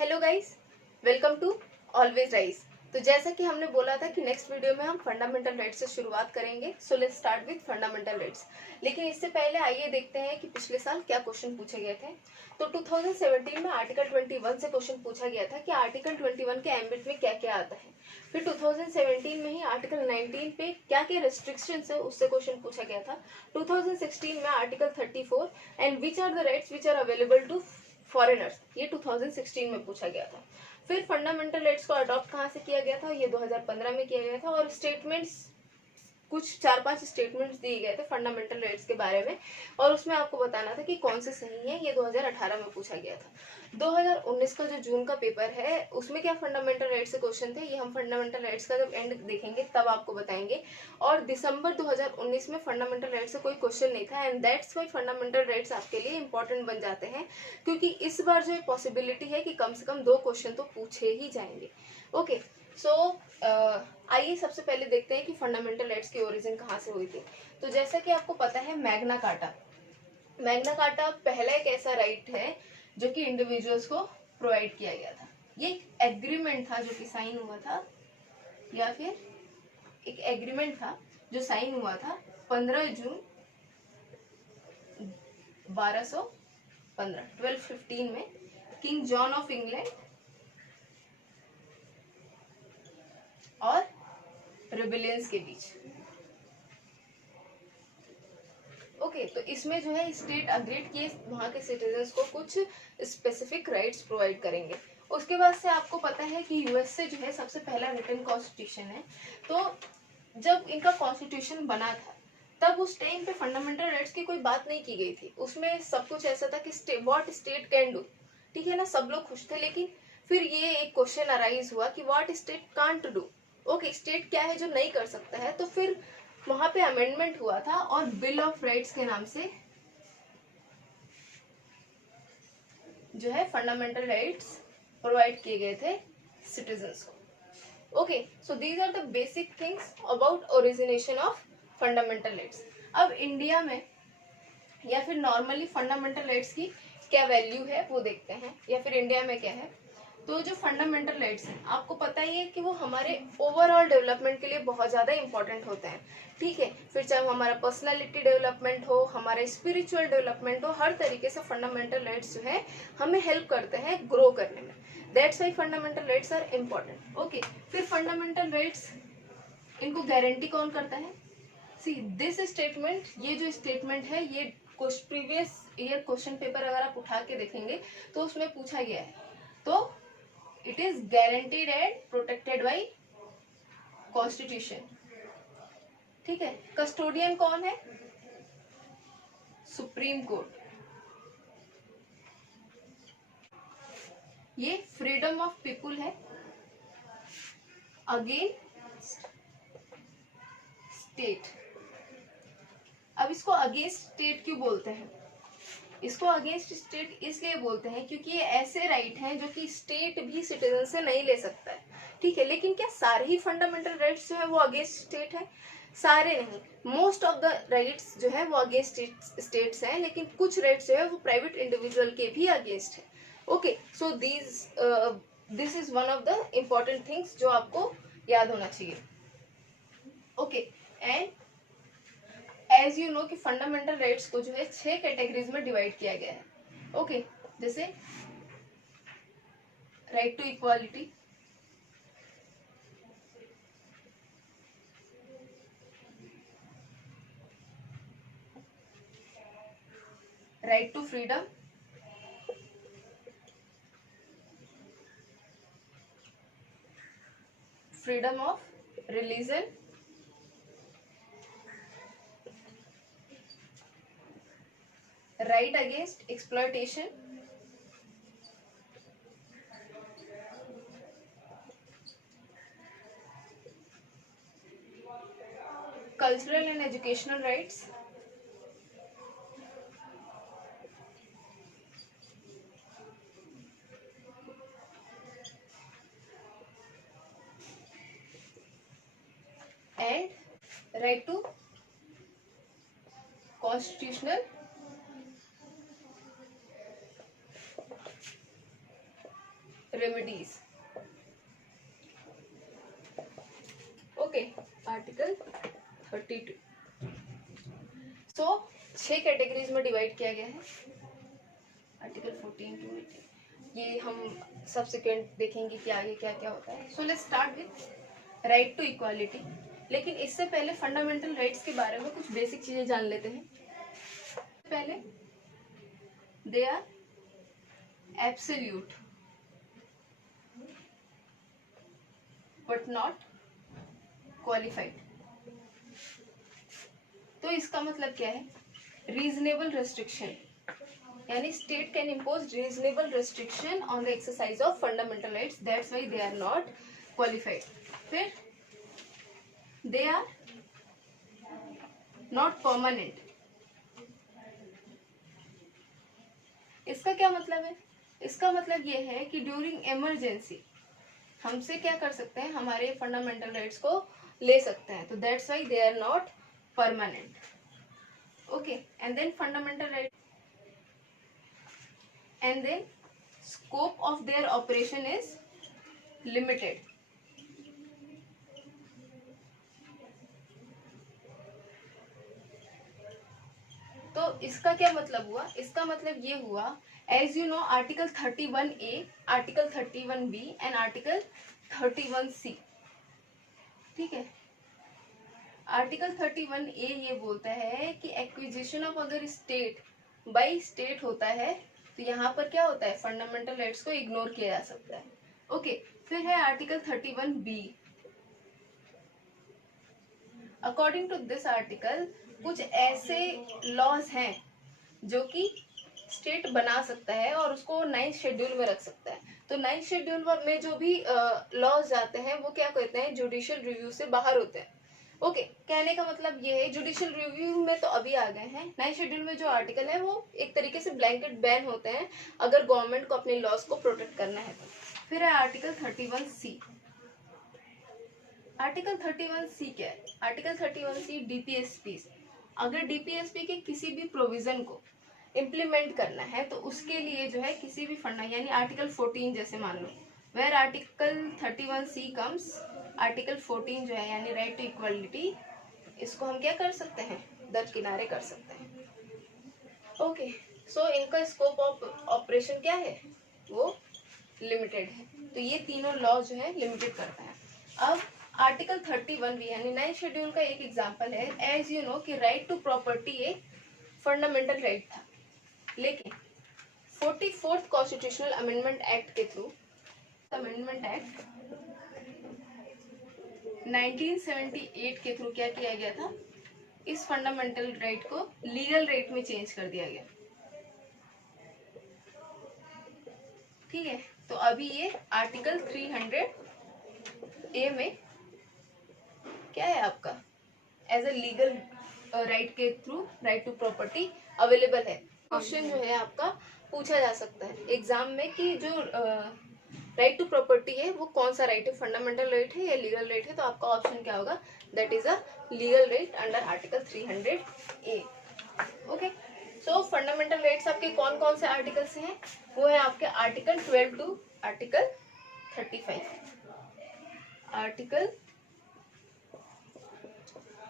Hello guys, welcome to Always Rise. तो जैसा कि हमने बोला था कि नेक्स्ट वीडियो में हम फंडामेंटल राइट्स से शुरुआत करेंगे। सो let's start with fundamental rights. लेकिन इससे पहले आइए देखते हैं कि पिछले साल क्या क्वेश्चन पूछे गए थे। तो 2017 में आर्टिकल 21 से क्वेश्चन पूछा गया था कि आर्टिकल 21 के एम्बिट में क्या क्या आता है। फिर 2017 में ही आर्टिकल 19 पे क्या क्या रेस्ट्रिक्शंस है उससे क्वेश्चन पूछा गया था। 2016 में article 34 and which are the rights which are available to foreigners, ये 2016 में पूछा गया था। फिर फंडामेंटल राइट्स को अडॉप्ट कहाँ से किया गया था, ये 2015 में किया गया था। और स्टेटमेंट्स, कुछ 4-5 स्टेटमेंट्स दिए गए थे फंडामेंटल राइट्स के बारे में, और उसमें आपको बताना था कि कौन से सही है। ये 2018 में पूछा गया था। 2019 का जो जून का पेपर है उसमें क्या फंडामेंटल राइट्स से क्वेश्चन थे, ये हम फंडामेंटल राइट्स का जब एंड देखेंगे तब आपको बताएंगे। और दिसंबर 2019 में फंडामेंटल राइट्स से कोई क्वेश्चन नहीं था, and that's why fundamental rights आपके लिए इंपॉर्टेंट बन जाते हैं, क्योंकि इस बार जो पॉसिबिलिटी है कि कम से कम 2 क्वेश्चन तो पूछे ही जाएंगे। ओके, सो आइए सबसे पहले देखते हैं कि फंडामेंटल राइट्स की ओरिजिन कहाँ से हुई थी। तो जैसा कि आपको पता है, मैग्ना कार्टा पहला एक ऐसा राइट है जो कि इंडिविजुअल्स को प्रोवाइड किया गया था। ये एक एग्रीमेंट था जो कि साइन हुआ था, या फिर एक एग्रीमेंट था जो साइन हुआ था 15 जून 1215 में किंग जॉन ऑफ इंग्लैंड और रिबेलियंस के बीच। ओके, तो इसमें जो है स्टेट अग्रीड किए वहां के सिटीजन्स को कुछ स्पेसिफिक राइट्स प्रोवाइड करेंगे। उसके बाद से आपको पता है कि यूएस से जो है सबसे पहला रिटन कॉन्स्टिट्यूशन है। तो जब इनका कॉन्स्टिट्यूशन बना था तब उस टाइम पे फंडामेंटल राइट्स की कोई बात नहीं की गई थी। उसमें सब कुछ ऐसा था कि व्हाट स्टेट कैन डू, ठीक है ना, सब लोग खुश थे। लेकिन फिर ये एक क्वेश्चन अराइज हुआ कि what state can't do. Okay, state क्या है जो नहीं कर सकता है। तो फिर वहां पे अमेंडमेंट हुआ था और बिल ऑफ राइट्स के नाम से जो है फंडामेंटल राइट्स प्रोवाइड किए गए थे सिटीजन्स को। Okay, so these are the basic things about origination of fundamental rights. अब इंडिया में या फिर नॉर्मली फंडामेंटल राइट्स की क्या वैल्यू है वो देखते हैं, या फिर इंडिया में क्या है। तो जो फंडामेंटल राइट्स हैं आपको पता ही है कि वो हमारे ओवरऑल डेवलपमेंट के लिए बहुत ज़्यादा इंपॉर्टेंट होते हैं, ठीक है। फिर चाहे वो हमारा पर्सनालिटी डेवलपमेंट हो, हमारा स्पिरिचुअल डेवलपमेंट हो, हर तरीके से फंडामेंटल राइट्स जो है हमें हेल्प करते हैं ग्रो करने में। That's why fundamental rights are important. Okay, फिर फंडामेंटल राइट्स इनको गारंटी कौन करता है। सी दिस स्टेटमेंट, ये जो स्टेटमेंट है ये प्रीवियस ईयर क्वेश्चन पेपर अगर आप उठा के देखेंगे तो उसमें पूछा गया है। तो it is guaranteed and protected by constitution, ठीक है। कस्टोडियन कौन है, सुप्रीम कोर्ट। ये फ्रीडम ऑफ पीपुल है अगेंस्ट स्टेट। अब इसको अगेंस्ट स्टेट क्यों बोलते हैं, इसको अगेंस्ट स्टेट इसलिए बोलते हैं क्योंकि ये ऐसे राइट हैं जो कि स्टेट भी सिटीजन से नहीं ले सकता है, ठीक है। लेकिन क्या सारे ही फंडामेंटल राइट्स जो है वो अगेंस्ट स्टेट है, सारे नहीं। मोस्ट ऑफ द राइट्स जो है वो अगेंस्ट स्टेट्स हैं, लेकिन कुछ राइट्स जो है वो प्राइवेट इंडिविजुअल के भी अगेंस्ट है। Okay, so this is one of the important things जो आपको याद होना चाहिए। Okay, and as you know कि फंडामेंटल राइट्स को जो है 6 कैटेगरीज में डिवाइड किया गया है। ओके, जैसे right to equality, right to freedom, freedom of religion, right against exploitation, cultural and educational rights, and right to constitutional remedies. Okay, article 32। So 6 categories में डिवाइड किया गया है, आर्टिकल 14 टू 18। ये हम सब्सिक्वेंट देखेंगे कि आगे क्या क्या होता है। So let's start with right to equality. लेकिन इससे पहले फंडामेंटल राइट्स के बारे में कुछ बेसिक चीजें जान लेते हैं। पहले they are absolute but not qualified. तो इसका मतलब क्या है? रीजनेबल रेस्ट्रिक्शन, यानी state can impose reasonable restriction on the exercise of fundamental rights, that's why they are not qualified. फिर दे आर नॉट परमानेंट। इसका क्या मतलब है? इसका मतलब ये है कि ड्यूरिंग इमरजेंसी हमसे क्या कर सकते हैं, हमारे फंडामेंटल राइट्स को ले सकते हैं। तो that's why they are not permanent. Okay, and then fundamental right, and then scope of their operation is limited. तो इसका क्या मतलब हुआ? इसका मतलब ये हुआ, as you know article 31A, article 31B and article 31C। ठीक है, आर्टिकल 31A ये बोलता है कि एक्विजिशन ऑफ अगर स्टेट बाय स्टेट होता है तो यहाँ पर क्या होता है, फंडामेंटल राइट्स को इग्नोर किया जा सकता है। ओके, फिर है article 31B। According to this article कुछ ऐसे लॉज हैं जो कि स्टेट बना सकता है और उसको 9th शेड्यूल में रख सकता है। तो 9th शेड्यूल में जो भी लॉज आते हैं वो क्या कहते हैं, जुडिशियल रिव्यू से बाहर होते हैं। ओके, कहने का मतलब ये है, जुडिशियल रिव्यू में तो अभी आ गए हैं। 9th शेड्यूल में जो आर्टिकल है वो एक तरीके से ब्लैंकेट बैन होते हैं अगर गवर्नमेंट को अपने लॉज को प्रोटेक्ट करना है तो। फिर है आर्टिकल 31C। आर्टिकल 31C क्या है? Article 31C DPSP. अगर डीपीएसपी के किसी भी प्रोविजन को इम्प्लीमेंट करना है तो उसके लिए जो है किसी भी फंडा, यानी आर्टिकल 14 जैसे मान लो, where article 31C comes, article 14 जो है यानी राइट टू इक्वालिटी, इसको हम क्या कर सकते हैं, दरकिनारे कर सकते हैं। ओके, सो इनका स्कोप ऑफ ऑपरेशन क्या है, वो लिमिटेड है। तो ये तीनों लॉ जो है लिमिटेड करता है। अब आर्टिकल 31B यानी 9th शेड्यूल का एक एग्जांपल है। एज यू नो कि राइट टू प्रॉपर्टी एक फंडामेंटल राइट था, लेकिन 44th कॉन्स्टिट्यूशनल अमेंडमेंट एक्ट के थ्रू, अमेंडमेंट एक्ट 1978 के थ्रू क्या किया गया था, इस फंडामेंटल राइट को लीगल राइट में चेंज कर दिया गया। ठीक है, तो अभी ये आर्टिकल 300A में क्या है आपका, एज ए लीगल राइट के through right to property available है। क्वेश्चन जो है आपका पूछा जा सकता है एग्जाम में कि जो राइट टू प्रॉपर्टी है वो कौन सा राइट है, फंडामेंटल राइट है या लीगल राइट है? तो आपका ऑप्शन क्या होगा, that is a legal right under article 300A। Okay, so fundamental rights आपके कौन कौन से आर्टिकल से हैं? वो है आपके article 12 to article 35, article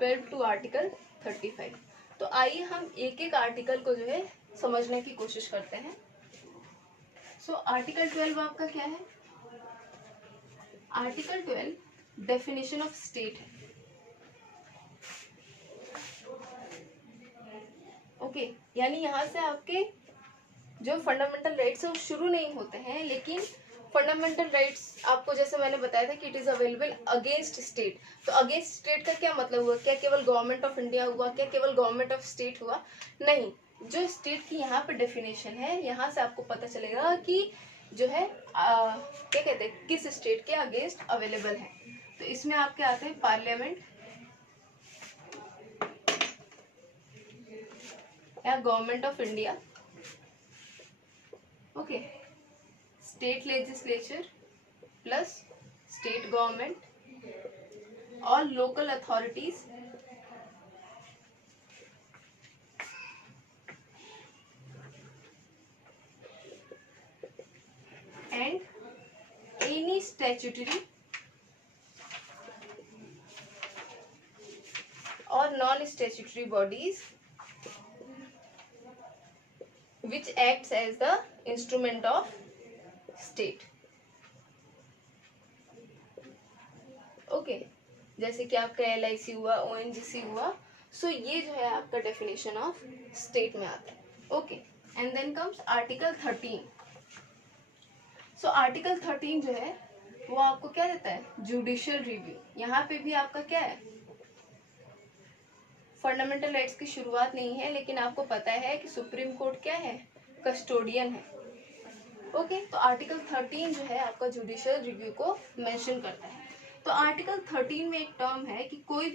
12 to article 35। तो आइए हम एक एक आर्टिकल को जो है समझने की कोशिश करते हैं। सो आर्टिकल 12 आपका क्या है? आर्टिकल 12 डेफिनेशन ऑफ स्टेट है। ओके, यानी यहाँ से आपके जो फंडामेंटल राइट्स है वो शुरू नहीं होते हैं, लेकिन फंडामेंटल राइट्स आपको जैसे मैंने बताया था कि it is available against state. तो अगेंस्ट स्टेट का क्या मतलब हुआ? क्या केवल गवर्नमेंट ऑफ इंडिया हुआ? क्या केवल गवर्नमेंट ऑफ स्टेट हुआ? नहीं, जो स्टेट की यहाँ पे डेफिनेशन है, यहाँ से आपको पता चलेगा कि जो है क्या कहते हैं, किस स्टेट के अगेंस्ट अवेलेबल है। तो इसमें आपके आते हैं पार्लियामेंट या government of India, okay, state legislature plus state government और local authorities and any statutory or non-statutory bodies which acts as the instrument of state. Okay जैसे कि आपका LIC हुआ, ONGC हुआ, सो ये जो है आपका डेफिनेशन ऑफ स्टेट में आता है. Okay and then comes article 13. So article 13 जो है वो आपको क्या देता है, जुडिशियल रिव्यू. यहाँ पे भी आपका क्या है, फंडामेंटल राइट्स की शुरुआत नहीं है, लेकिन आपको पता है कि सुप्रीम कोर्ट क्या है, कस्टोडियन है. ओके तो आर्टिकल 13 जो है आपका जुडिशियल रिव्यू को मेंशन करता है. तो आर्टिकल 13 में एक टर्म है कि कोई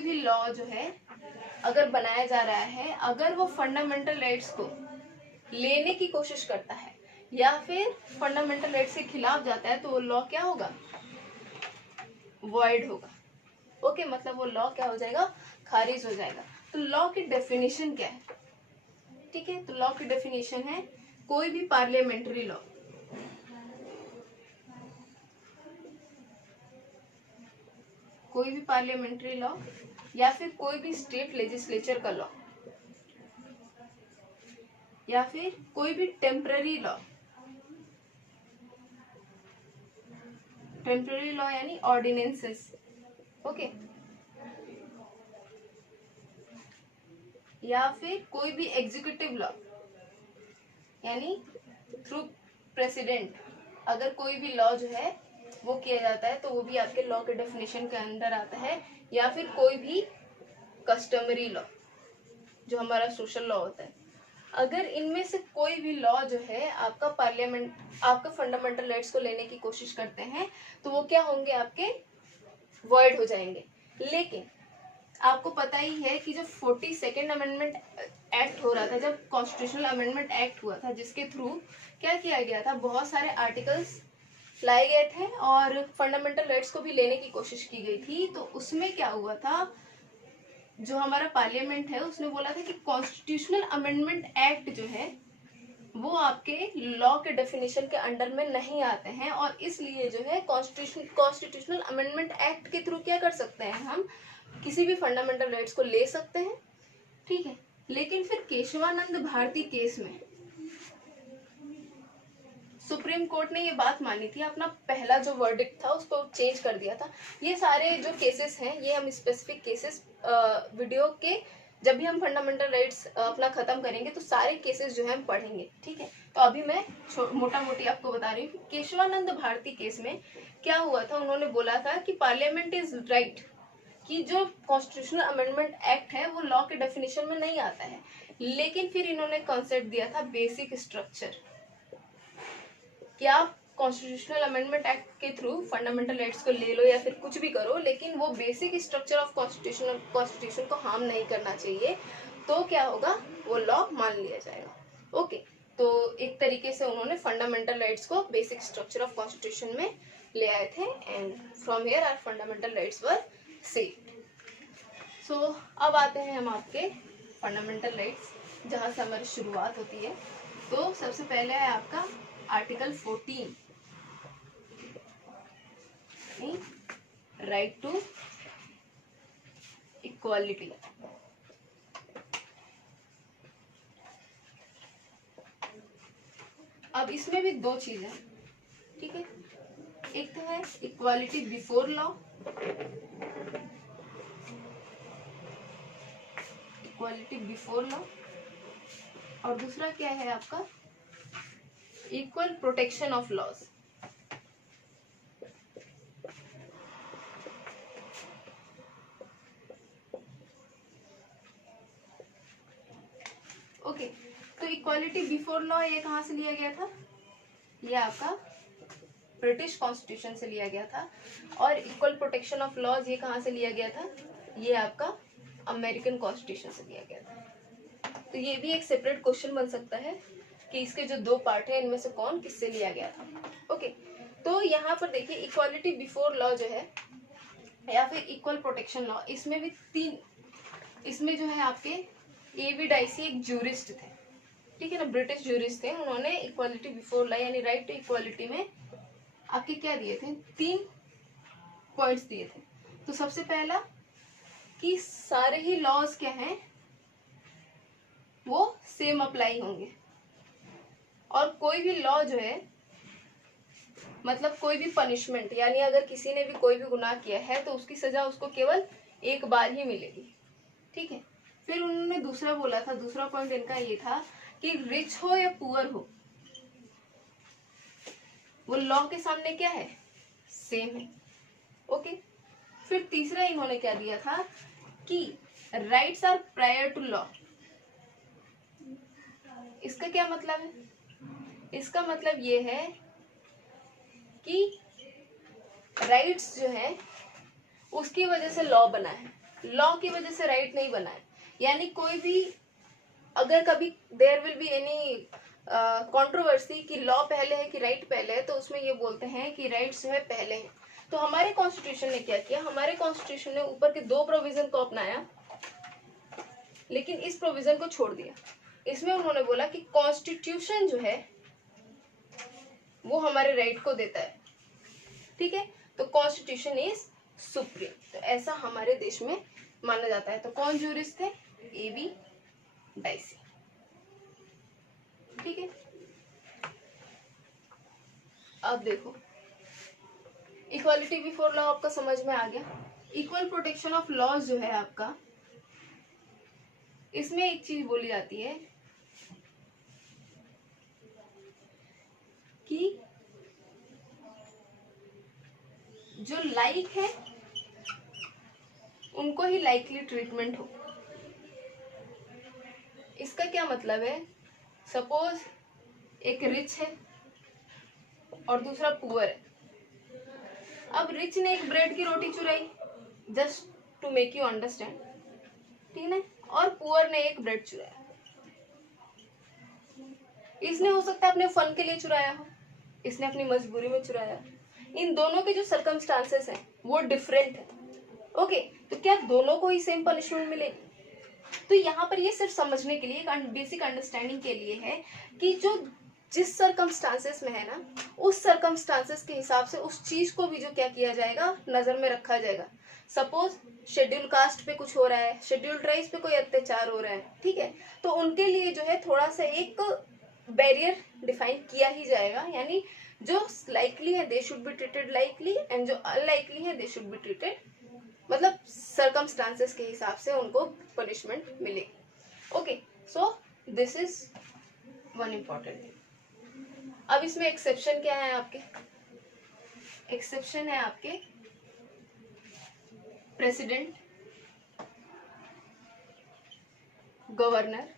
भी लॉ जो है अगर बनाया जा रहा है, अगर वो फंडामेंटल राइट्स को लेने की कोशिश करता है या फिर फंडामेंटल राइट्स के खिलाफ जाता है, तो वो लॉ क्या होगा, वॉइड होगा. ओके मतलब वो लॉ क्या हो जाएगा, खारिज हो जाएगा. तो लॉ की डेफिनेशन क्या है, ठीक है, तो लॉ की डेफिनेशन है कोई भी पार्लियामेंट्री लॉ, कोई भी पार्लियामेंट्री लॉ या फिर कोई भी स्टेट लेजिस्लेचर का लॉ या फिर कोई भी टेम्पररी लॉ यानी ऑर्डिनेंसेस. ओके या फिर कोई भी एग्जीक्यूटिव लॉ यानी थ्रू प्रेसिडेंट, अगर कोई भी लॉ जो है वो किया जाता है तो वो भी आपके लॉ के डेफिनेशन के अंदर आता है. या फिर कोई भी कस्टमरी लॉ जो हमारा सोशल लॉ होता है, अगर इनमें से कोई भी लॉ जो है आपका आपका फंडामेंटल राइट्स को लेने की कोशिश करते हैं तो वो क्या होंगे, आपके वॉइड हो जाएंगे. लेकिन आपको पता ही है कि जब 42nd अमेंडमेंट एक्ट हो रहा था, जब कॉन्स्टिट्यूशनल अमेंडमेंट एक्ट हुआ था, जिसके थ्रू क्या किया गया था, बहुत सारे आर्टिकल्स लाए गए थे और फंडामेंटल राइट्स को भी लेने की कोशिश की गई थी. तो उसमें क्या हुआ था, जो हमारा पार्लियामेंट है उसने बोला था कि कॉन्स्टिट्यूशनल अमेंडमेंट एक्ट जो है वो आपके लॉ के डेफिनेशन के अंडर में नहीं आते हैं, और इसलिए जो है कॉन्स्टिट्यूशनल अमेंडमेंट एक्ट के थ्रू क्या कर सकते हैं, हम किसी भी फंडामेंटल राइट्स को ले सकते हैं. ठीक है, लेकिन फिर केशवानंद भारती केस में सुप्रीम कोर्ट ने ये बात मानी थी, अपना पहला जो वर्डिक्ट था उसको चेंज कर दिया था. ये सारे जो केसेस हैं ये हम स्पेसिफिक केसेस वीडियो के जब भी हम फंडामेंटल राइट्स अपना खत्म करेंगे तो सारे केसेस जो है हम पढ़ेंगे. ठीक है, तो अभी मैं मोटा मोटी आपको बता रही हूँ. केशवानंद भारती केस में क्या हुआ था, उन्होंने बोला था कि पार्लियामेंट इज राइट कि जो कॉन्स्टिट्यूशनल अमेंडमेंट एक्ट है वो लॉ के डेफिनेशन में नहीं आता है, लेकिन फिर इन्होंने कॉन्सेप्ट दिया था बेसिक स्ट्रक्चर कि आप कॉन्स्टिट्यूशनल अमेंडमेंट एक्ट के थ्रू फंडामेंटल राइट्स को ले लो या फिर कुछ भी करो, लेकिन वो बेसिक स्ट्रक्चर ऑफ कॉन्स्टिट्यूशन को हार्म नहीं करना चाहिए. तो क्या होगा, वो लॉ मान लिया जाएगा. ओके तो एक तरीके से उन्होंने फंडामेंटल राइट्स को बेसिक स्ट्रक्चर ऑफ कॉन्स्टिट्यूशन में ले आए थे and from here our fundamental rights were saved. So अब आते हैं हम आपके फंडामेंटल राइट्स जहाँ से हमारी शुरुआत होती है. तो सबसे पहले है आपका आर्टिकल 14, राइट टू इक्वालिटी. अब इसमें भी दो चीजें, ठीक है, एक तो है equality before law, equality before law, और दूसरा क्या है आपका equal protection of laws. Okay तो इक्वालिटी बिफोर लॉ ये कहाँ से लिया गया था, ये आपका ब्रिटिश कॉन्स्टिट्यूशन से लिया गया था. और इक्वल प्रोटेक्शन ऑफ लॉज ये कहाँ से लिया गया था, ये आपका अमेरिकन कॉन्स्टिट्यूशन से लिया गया था. तो ये भी एक सेपरेट क्वेश्चन बन सकता है कि इसके जो दो पार्ट है इनमें से कौन किससे लिया गया था. ओके तो यहाँ पर देखिए इक्वालिटी बिफोर लॉ जो है या फिर इक्वल प्रोटेक्शन लॉ, इसमें भी तीन, इसमें जो है आपके एवी डाइसी एक जूरिस्ट थे, ठीक है ना, ब्रिटिश जूरिस्ट थे. उन्होंने इक्वालिटी बिफोर लॉ यानी राइट टू इक्वालिटी में आपके क्या दिए थे, 3 पॉइंट्स दिए थे। तो सबसे पहला कि सारे ही लॉज क्या हैं, वो सेम अप्लाई होंगे, और कोई भी लॉ जो है, मतलब कोई भी पनिशमेंट, यानी अगर किसी ने भी कोई भी गुनाह किया है तो उसकी सजा उसको केवल एक बार ही मिलेगी, ठीक है। फिर उन्होंने दूसरा बोला था, दूसरा पॉइंट इनका ये था कि रिच हो या पुअर हो, वो लॉ के सामने क्या है, सेम है, ओके। फिर तीसरा इन्होंने क्या दिया था कि rights are prior to law. इसका क्या मतलब है, इसका मतलब ये है कि राइट्स जो है उसकी वजह से लॉ बना है, लॉ की वजह से राइट नहीं बना है। यानी कोई भी अगर कभी there will be any controversy कि लॉ पहले है कि राइट पहले है, तो उसमें ये बोलते हैं कि राइट्स जो है पहले है। तो हमारे कॉन्स्टिट्यूशन ने क्या किया, हमारे कॉन्स्टिट्यूशन ने ऊपर के 2 प्रोविजन को अपनाया, लेकिन इस प्रोविजन को छोड़ दिया। इसमें उन्होंने बोला कि कॉन्स्टिट्यूशन जो है वो हमारे राइट को देता है, ठीक है। तो कॉन्स्टिट्यूशन इज सुप्रीम, तो ऐसा हमारे देश में माना जाता है। तो कौन जूरिस्ट थे, AB डाइसी, ठीक है। अब देखो, इक्वालिटी बिफोर लॉ आपका समझ में आ गया। इक्वल प्रोटेक्शन ऑफ लॉज जो है आपका, इसमें एक चीज बोली जाती है कि जो लाइक है उनको ही लाइकली ट्रीटमेंट हो। इसका क्या मतलब है, सपोज एक रिच है और दूसरा पुअर है। अब रिच ने एक ब्रेड की रोटी चुराई, just to make you understand, ठीक है, और पुअर ने एक ब्रेड चुराया। इसने हो सकता है अपने फन के लिए चुराया हो, इसने अपनी मजबूरी में चुराया। इन दोनों के जो सर्कमस्टांसेस हैं वो डिफरेंट है, ओके। तो क्या दोनों को ही सेम पनिशमेंट मिलेगी? तो यहाँ पर ये सिर्फ समझने के लिए, एक बेसिक अंडरस्टैंडिंग के लिए है कि जो जिस सर्कमस्टांसेस में है ना, उस सर्कमस्टांसेस के हिसाब से उस चीज को भी जो क्या किया जाएगा, नजर में रखा जाएगा। सपोज शेड्यूल कास्ट पे कुछ हो रहा है, शेड्यूल ट्राइब्स पे कोई अत्याचार हो रहा है, ठीक है, तो उनके लिए जो है थोड़ा सा एक बैरियर डिफाइन किया ही जाएगा। यानी जो लाइकली है they should be treated likely, and जो अनलाइकली है दे शुड बी ट्रीटेड, मतलब सर्कमस्टांसेस के हिसाब से उनको पनिशमेंट मिलेगी, okay. So this is one important. अब इसमें एक्सेप्शन क्या है आपके, एक्सेप्शन है आपके प्रेसिडेंट, गवर्नर,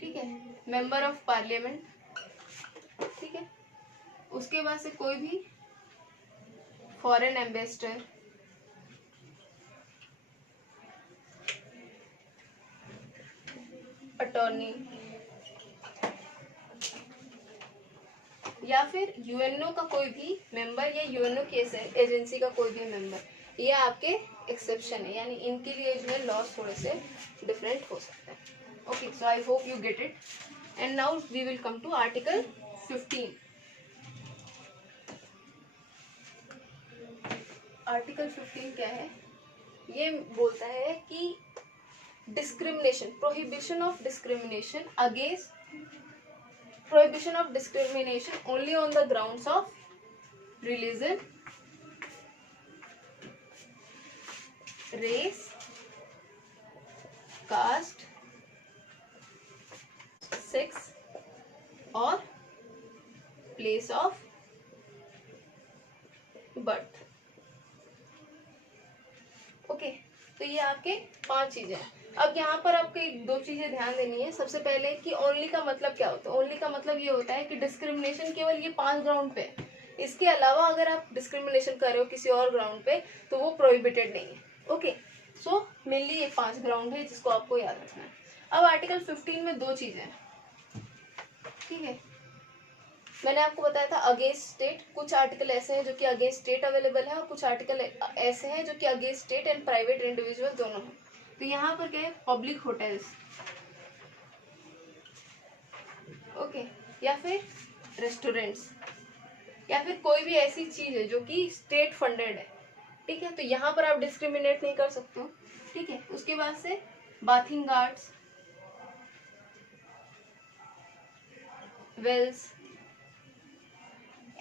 ठीक है, मेंबर ऑफ पार्लियामेंट, ठीक है, उसके बाद से कोई भी फॉरेन एम्बेसडर, अटॉर्नी, या फिर यूएनओ का कोई भी मेंबर, या यूएनओ की एजेंसी का कोई भी मेंबर, ये आपके एक्सेप्शन है। यानी इनके लिए जो है लॉस थोड़े से डिफरेंट हो सकते हैं, okay. So I hope you get it, and now we will come to article 15। Article 15 क्या है, ये बोलता है कि discrimination, prohibition of discrimination against, prohibition of discrimination only on the grounds of religion, race, caste, sex or place of birth, okay. तो ये आपके 5 चीजें हैं। अब यहाँ पर आपको 2 चीजें ध्यान देनी है। सबसे पहले कि ओनली का मतलब क्या होता है, ओनली का मतलब ये होता है कि डिस्क्रिमिनेशन केवल ये 5 ग्राउंड पे है, इसके अलावा अगर आप डिस्क्रिमिनेशन कर रहे हो किसी और ग्राउंड पे तो वो प्रोहिबिटेड नहीं है, ओके। सो मेनली ये 5 ग्राउंड है जिसको आपको याद रखना है। अब आर्टिकल 15 में 2 चीजें हैं, ठीक है। मैंने आपको बताया था अगेंस्ट स्टेट, कुछ आर्टिकल ऐसे हैं जो कि अगेंस्ट स्टेट अवेलेबल है, और कुछ आर्टिकल ऐसे हैं जो कि against state and private individual दोनों हैं। तो यहाँ पर क्या है, पब्लिक होटल्स, ओके। या फिर रेस्टोरेंट्स, या फिर कोई भी ऐसी चीज है जो कि स्टेट फंडेड है, ठीक है, तो यहाँ पर आप डिस्क्रिमिनेट नहीं कर सकते हो, ठीक है। उसके बाद से बाथिंग गार्ड्स, वेल्स,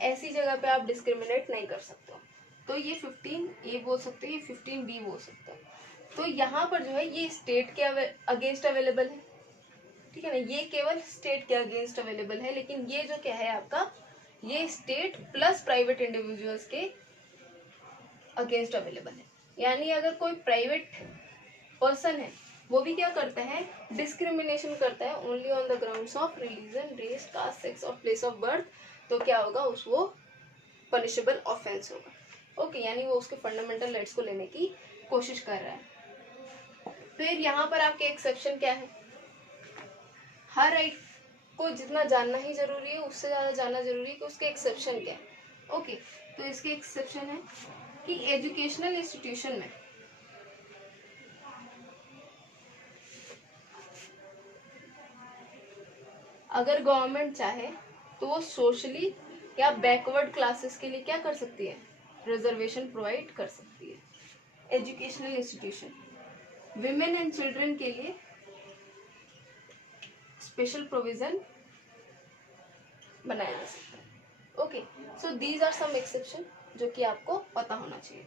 ऐसी जगह पे आप डिस्क्रिमिनेट नहीं कर सकते हो। तो ये 15A बोल सकते हो, ये 15B बोल सकते हो। तो यहाँ पर जो है ये स्टेट के अगेंस्ट अवेलेबल है, ठीक है ना, ये केवल स्टेट के अगेंस्ट अवेलेबल है, लेकिन ये जो क्या है आपका, ये स्टेट प्लस प्राइवेट इंडिविजुअल्स के अगेंस्ट अवेलेबल है। यानी अगर कोई प्राइवेट पर्सन है वो भी क्या करता है, डिस्क्रिमिनेशन करता है only on the grounds of religion, race, caste, sex और प्लेस ऑफ बर्थ, तो क्या होगा, उसको पनिशेबल ऑफेंस होगा। ओके, यानी वो उसके फंडामेंटल राइट्स को लेने की कोशिश कर रहा है। फिर यहाँ पर आपके एक्सेप्शन क्या है, हर राइट को जितना जानना ही जरूरी है उससे ज्यादा जानना जरूरी है कि उसके एक्सेप्शन क्या है। ओके, तो इसके एक्सेप्शन है कि एजुकेशनल इंस्टीट्यूशन में अगर गवर्नमेंट चाहे तो वो सोशली या बैकवर्ड क्लासेस के लिए क्या कर सकती है, रिजर्वेशन प्रोवाइड कर सकती है। Educational institution, women and children के लिए स्पेशल प्रोविजन बनाया जा सकता है। Okay, so these are some exception जो कि आपको पता होना चाहिए,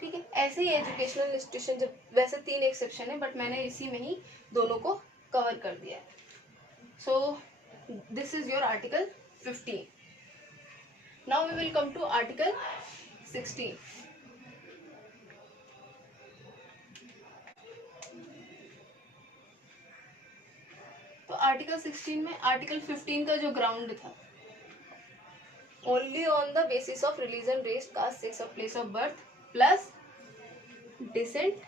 ठीक है। ऐसे ही एजुकेशनल इंस्टीट्यूशन, जब वैसे 3 एक्सेप्शन है बट मैंने इसी में ही दोनों को कवर कर दिया है। So this is your article 15. Now we will come to article 16. तो आर्टिकल 16 में आर्टिकल 15 का जो ग्राउंड था, only on the basis of religion, race, caste, sex और place of birth plus descent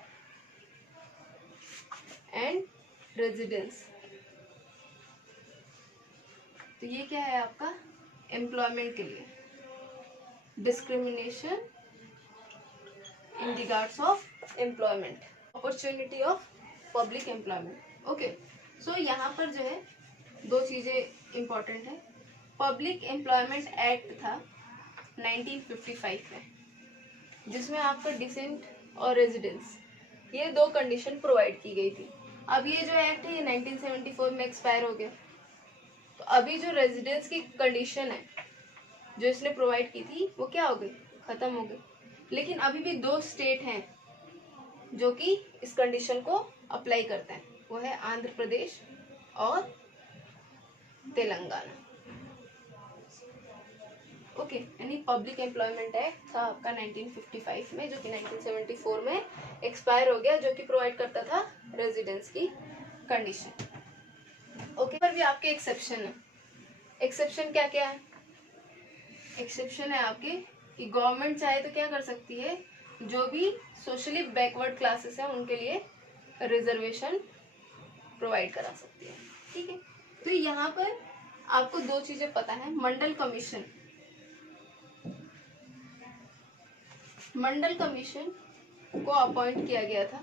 and residence. तो ये क्या है आपका, एम्प्लॉयमेंट के लिए discrimination in regards of employment, opportunity of public employment. Okay, so यहाँ पर जो है 2 चीजें इंपॉर्टेंट है। पब्लिक एम्प्लॉयमेंट एक्ट था 1955 में, जिसमें आपका डिसेंट और रेजिडेंस, ये 2 कंडीशन प्रोवाइड की गई थी। अब ये जो एक्ट है ये 1974 में एक्सपायर हो गया, तो अभी जो रेजिडेंस की कंडीशन है जो इसने प्रोवाइड की थी वो क्या हो गई, खत्म हो गई। लेकिन अभी भी 2 स्टेट हैं जो कि इस कंडीशन को अप्लाई करते हैं, वो है आंध्र प्रदेश और तेलंगाना। ओके, यानी पब्लिक एम्प्लॉयमेंट एक्ट था आपका 1955 में, जो कि 1974 में एक्सपायर हो गया, जो कि प्रोवाइड करता था रेजिडेंस की कंडीशन। ओके, पर भी आपके एक्सेप्शन है। एक्सेप्शन क्या क्या है, एक्सेप्शन है आपके कि गवर्नमेंट चाहे तो क्या कर सकती है, जो भी सोशली बैकवर्ड क्लासेस हैं उनके लिए रिजर्वेशन प्रोवाइड करा सकती है, ठीक है। तो यहाँ पर आपको 2 चीजें पता है। मंडल कमीशन, मंडल कमीशन को अपॉइंट किया गया था,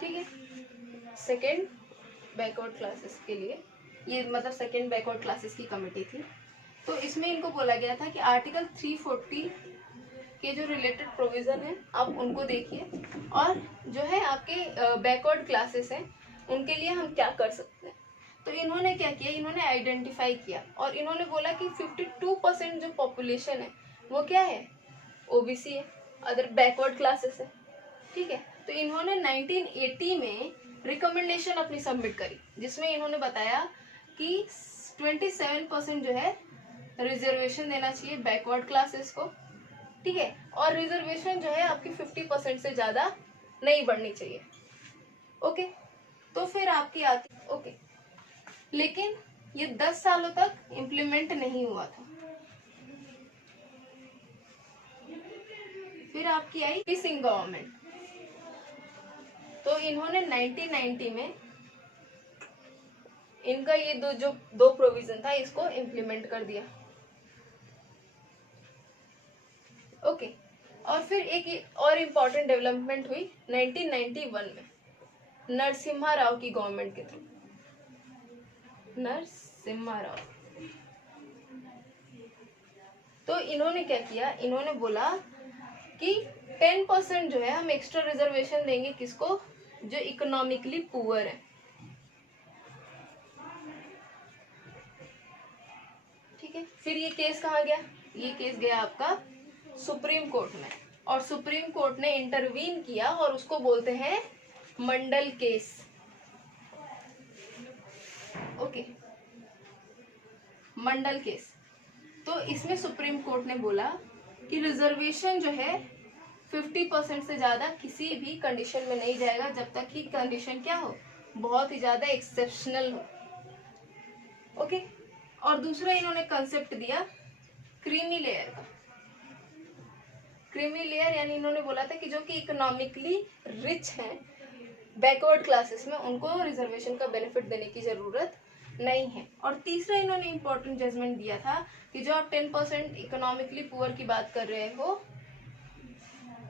ठीक है, सेकेंड बैकवर्ड क्लासेस के लिए, ये मतलब सेकेंड बैकवर्ड क्लासेस की कमेटी थी। तो इसमें इनको बोला गया था कि आर्टिकल 340 के जो रिलेटेड प्रोविजन है आप उनको देखिए, और जो है आपके बैकवर्ड क्लासेस हैं उनके लिए हम क्या कर सकते हैं। तो इन्होंने क्या किया, इन्होंने आइडेंटिफाई किया और इन्होंने बोला कि 52% जो पॉपुलेशन है वो क्या है, ओबीसी है, अदर बैकवर्ड क्लासेस है, ठीक है। तो इन्होंने 1980 में रिकमेंडेशन अपनी सबमिट करी, जिसमें इन्होंने बताया कि 27% जो है रिजर्वेशन देना चाहिए बैकवर्ड क्लासेस को, ठीक है, और रिजर्वेशन जो है आपकी 50% से ज्यादा नहीं बढ़नी चाहिए। ओके, तो फिर आपकी आती, ओके, लेकिन ये 10 सालों तक इम्प्लीमेंट नहीं हुआ था। फिर आपकी आई पी सिंह गवर्नमेंट, तो इन्होंने 1990 में इनका ये दो प्रोविजन था इसको इम्प्लीमेंट कर दिया। ओके, और फिर एक और इम्पोर्टेंट डेवलपमेंट हुई 1991 में नरसिम्हा राव की गवर्नमेंट के थ्रू। नरसिम्हा राव। तो इन्होंने क्या किया, इन्होंने बोला कि 10% जो है हम एक्स्ट्रा रिजर्वेशन देंगे किसको, जो इकोनॉमिकली पुअर है। ठीक है, फिर ये केस कहाँ गया, ये केस गया आपका सुप्रीम कोर्ट में, और सुप्रीम कोर्ट ने इंटरवीन किया और उसको बोलते हैं मंडल केस। ओके, मंडल केस। तो इसमें सुप्रीम कोर्ट ने बोला कि रिजर्वेशन जो है 50% से ज्यादा किसी भी कंडीशन में नहीं जाएगा, जब तक कि कंडीशन क्या हो, बहुत ही ज्यादा एक्सेप्शनल हो। ओके, और दूसरा इन्होंने कंसेप्ट दिया क्रीमी लेयर का। क्रीमी लेयर यानी इन्होंने बोला था कि जो कि इकोनॉमिकली रिच हैं, बैकवर्ड क्लासेस में, उनको रिजर्वेशन का बेनिफिट देने की जरूरत नहीं है। और तीसरा इन्होंने इंपॉर्टेंट जजमेंट दिया था कि जो आप 10% इकोनॉमिकली पुअर की बात कर रहे हो,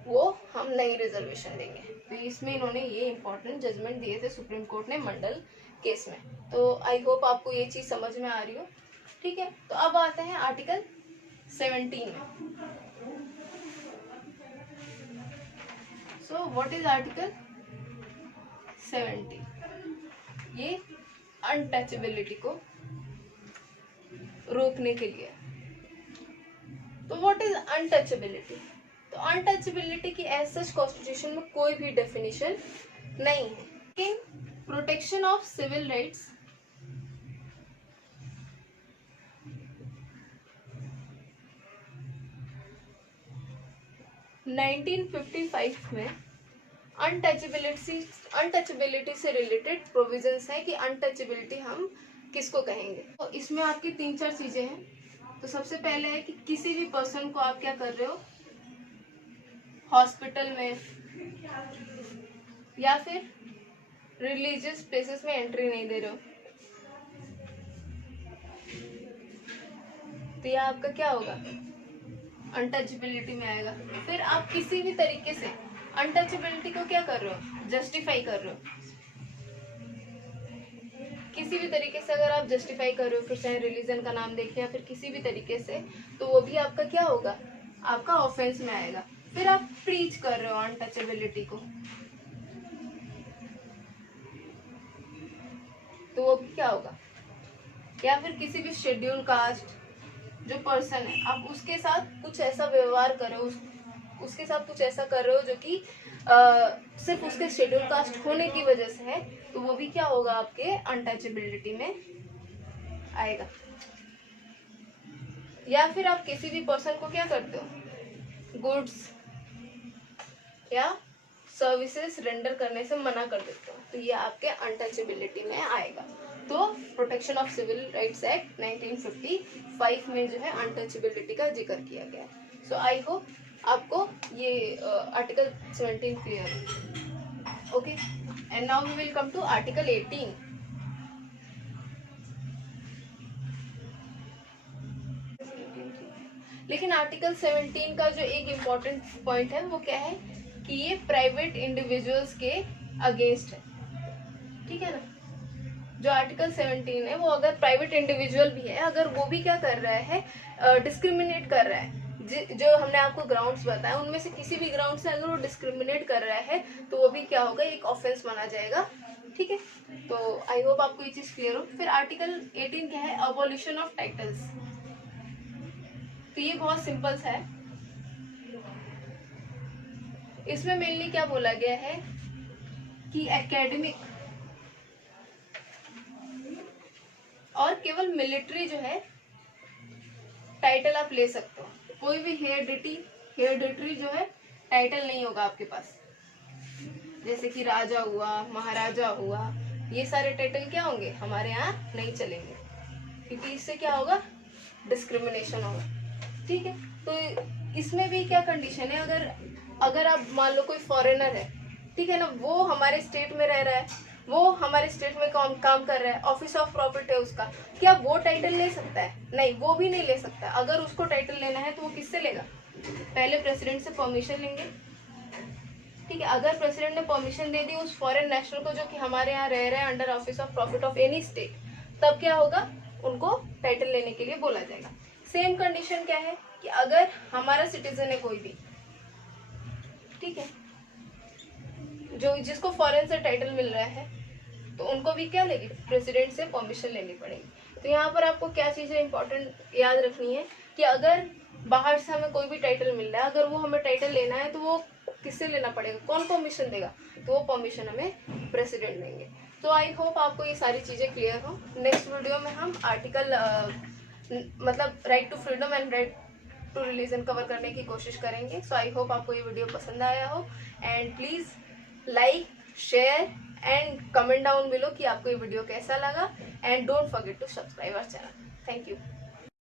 वो हम नहीं रिजर्वेशन देंगे। तो इसमें इन्होंने ये इंपॉर्टेंट जजमेंट दिए थे सुप्रीम कोर्ट ने मंडल केस में। तो आई होप आपको ये चीज समझ में आ रही हो। ठीक है, तो अब आते हैं आर्टिकल 17 में। So what is article 17? ये अनटचेबिलिटी को रोकने के लिए। तो व्हाट इज अनटचेबिलिटी? तो अनटचेबिलिटी की एज सच कॉन्स्टिट्यूशन में कोई भी डेफिनेशन नहीं है, लेकिन प्रोटेक्शन ऑफ सिविल राइट्स में अनटचेबिलिटी से रिलेटेड प्रोविजंस है कि अनटचेबिलिटी हम किसको कहेंगे। तो इसमें आपकी 3-4 चीजें हैं। तो सबसे पहले है कि किसी भी पर्सन को आप क्या कर रहे हो, हॉस्पिटल में या फिर रिलीजियस प्लेसेस में एंट्री नहीं दे रहे हो, तो यह आपका क्या होगा, अनटचेबिलिटी में आएगा। फिर आप किसी भी तरीके से अनटचेबिलिटी को क्या कर रहे हो, जस्टिफाई कर रहे हो। किसी भी तरीके से अगर आप जस्टिफाई कर रहे हो, फिर चाहे रिलीजन का नाम देखें या फिर किसी भी तरीके से, तो वो भी आपका क्या होगा, आपका ऑफेंस में आएगा। फिर आप प्रीच कर रहे हो अनटचेबिलिटी को, तो वो भी क्या होगा। या फिर किसी भी शेड्यूल कास्ट जो पर्सन है, आप उसके साथ कुछ ऐसा व्यवहार कर रहे हो, उसके साथ कुछ ऐसा कर रहे हो जो कि सिर्फ उसके शेड्यूल कास्ट होने की वजह से है, तो वो भी क्या होगा, आपके अनटचेबिलिटी में आएगा। या फिर आप किसी भी पर्सन को क्या करते हो, गुड्स या सर्विसेज रेंडर करने से मना कर देते हो, तो ये आपके अनटचेबिलिटी में आएगा। तो protection of civil rights act 1955 में जो है अनटचेबिलिटी का जिक्र किया गया है। सो आई होप आपको ये आर्टिकल 17 क्लियर है। Okay, and now we will come to article 18। लेकिन आर्टिकल 17 का जो एक इम्पोर्टेंट पॉइंट है वो क्या है कि ये प्राइवेट इंडिविजुअल्स के अगेंस्ट है। ठीक है ना, जो आर्टिकल 17 है वो अगर प्राइवेट इंडिविजुअल भी है, अगर वो भी क्या कर रहा है, डिस्क्रिमिनेट कर रहा है, जो हमने आपको ग्राउंड्स बताया उनमें से किसी भी ग्राउंड से अगर वो डिस्क्रिमिनेट कर रहा है, तो वो भी क्या होगा, एक ऑफेंस माना जाएगा। ठीक है, तो आई होप आपको ये चीज क्लियर हो। फिर आर्टिकल 18 क्या है, अबॉलिशन ऑफ टाइटल्स। तो ये बहुत सिंपल सा है। इसमें मेनली क्या बोला गया है कि एकेडमिक और केवल मिलिट्री जो है टाइटल आप ले सकते हो, कोई भी हेरिडिटरी जो है टाइटल नहीं होगा आपके पास। जैसे कि राजा हुआ, महाराजा हुआ, ये सारे टाइटल क्या होंगे, हमारे यहाँ नहीं चलेंगे, क्योंकि इससे क्या होगा, डिस्क्रिमिनेशन होगा। ठीक है, तो इसमें भी क्या कंडीशन है, अगर आप मान लो कोई फॉरेनर है, ठीक है ना, वो हमारे स्टेट में रह रहा है, वो हमारे स्टेट में काम कर रहा है, ऑफिस ऑफ प्रॉफिट है उसका, क्या वो टाइटल ले सकता है? नहीं, वो भी नहीं ले सकता। अगर उसको टाइटल लेना है तो वो किससे लेगा, पहले प्रेसिडेंट से परमिशन लेंगे। ठीक है, अगर प्रेसिडेंट ने परमिशन दे दी उस फॉरेन नेशनल को जो कि हमारे यहाँ रह रहे हैं under office of profit of any state, तब क्या होगा, उनको टाइटल लेने के लिए बोला जाएगा। सेम कंडीशन क्या है कि अगर हमारा सिटीजन है कोई भी, ठीक है, जो जिसको फॉरेन से टाइटल मिल रहा है, तो उनको भी क्या लेगी, प्रेसिडेंट से परमिशन लेनी पड़ेगी। तो यहाँ पर आपको क्या चीज़ें इंपॉर्टेंट याद रखनी है कि अगर बाहर से हमें कोई भी टाइटल मिल रहा है, अगर वो हमें टाइटल लेना है तो वो किससे लेना पड़ेगा, कौन परमिशन देगा, तो वो परमिशन हमें प्रेसिडेंट देंगे। तो आई होप आपको ये सारी चीज़ें क्लियर हो। नेक्स्ट वीडियो में हम आर्टिकल मतलब right to freedom and right to religion cover करने की कोशिश करेंगे। सो आई होप आपको ये वीडियो पसंद आया हो, and please like, share and comment down below कि आपको ये वीडियो कैसा लगा, and don't forget to subscribe our channel. Thank you.